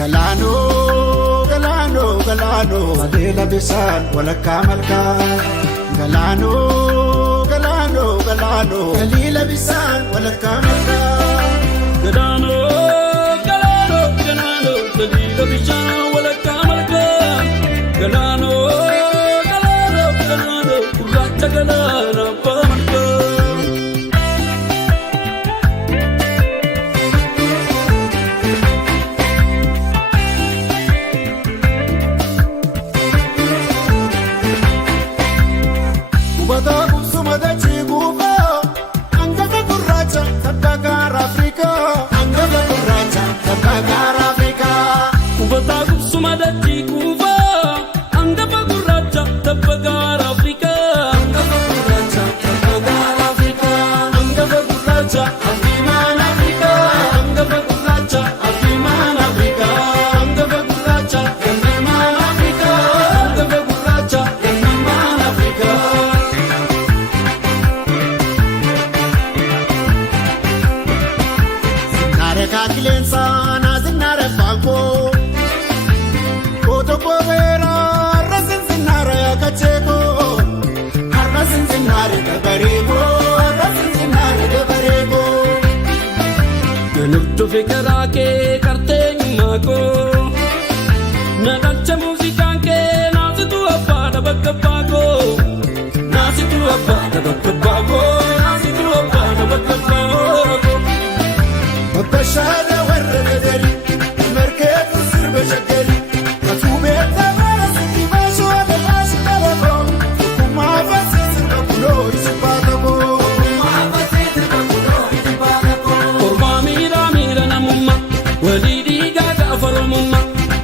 Galano, galano, galano, Adela bisan walakka malka. Galano, galano, galano, Dalila bisan walakka malka. Galano, galano, galano, Dalila bisan walakka malka. Galano, galano, galano, Gurracha galana pa malka. Nurtu fikra ke karte mako nagalcha musica ke nazitu abada bakkago nazitu abada bakkago nazitu abada bakkago Bakashada warra dari merket sirbe shakari atube tabara sitima shwada ashbabo kuma fasit kulo isbabo kuma fasit kulo isbabo Walidi gaga farumma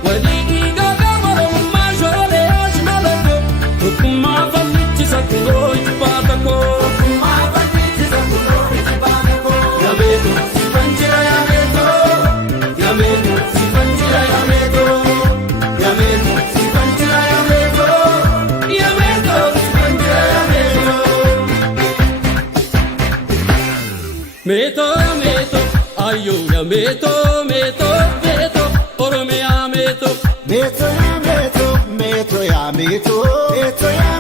walidi gaga farumma shole ashmalako hukuma falichi sakulo ipatako kuma falichi sakulo ipatako yameto sipanjira yameto yameto sipanjira yameto yameto sipanjira yameto yameto sipanjira yameto meto meto ayo yameto meto meto oromia meto meto ya meto meto ya meto meto ya